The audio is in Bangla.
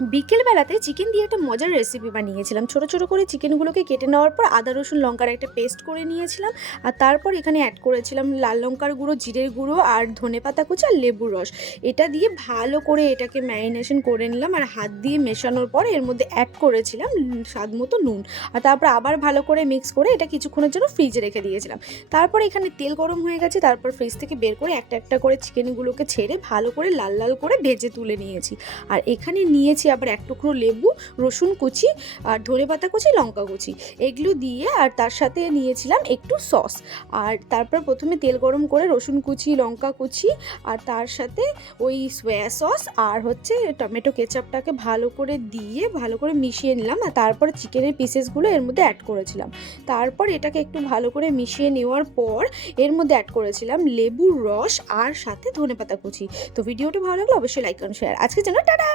বিকেলবেলাতে চিকেন দিয়ে একটা মজার রেসিপি বানিয়েছিলাম। ছোট ছোট করে চিকেনগুলোকে কেটে নেওয়ার পর আদা রসুন লঙ্কার একটা পেস্ট করে নিয়েছিলাম, আর তারপর এখানে অ্যাড করেছিলাম লাল লঙ্কার গুঁড়ো, জিরের গুঁড়ো আর ধনেপাতা কুচি আর লেবুর রস। এটা দিয়ে ভালো করে এটাকে ম্যারিনেশন করে নিলাম, আর হাত দিয়ে মেশানোর পর এর মধ্যে অ্যাড করেছিলাম স্বাদ মতো নুন, আর তারপর আবার ভালো করে মিক্স করে এটা কিছুক্ষণের জন্য ফ্রিজে রেখে দিয়েছিলাম। তারপর এখানে তেল গরম হয়ে গেছে, তারপর ফ্রিজ থেকে বের করে একটা একটা করে চিকেনগুলোকে ছেড়ে ভালো করে লাল লাল করে ভেজে তুলে নিয়েছি। আর এখানে নিয়েছি আবার এক টুকরো লেবু, রসুন কুচি আর ধনেপাতা কুচি, লঙ্কা কুচি, এগুলো দিয়ে, আর তার সাথে নিয়েছিলাম একটু সস। আর তারপর প্রথমে তেল গরম করে রসুন কুচি, লঙ্কা কুচি আর তার সাথে ওই সোয়া সস আর হচ্ছে টমেটো কেচাপটাকে ভালো করে দিয়ে ভালো করে মিশিয়ে নিলাম, আর তারপর চিকেনের পিসেসগুলো এর মধ্যে অ্যাড করেছিলাম। তারপর এটাকে একটু ভালো করে মিশিয়ে নেওয়ার পর এর মধ্যে অ্যাড করেছিলাম লেবুর রস আর সাথে ধনেপাতা কুচি। তো ভিডিওটা ভালো লাগলে অবশ্যই লাইক করুন, শেয়ার। আজকের জন্য টাটা।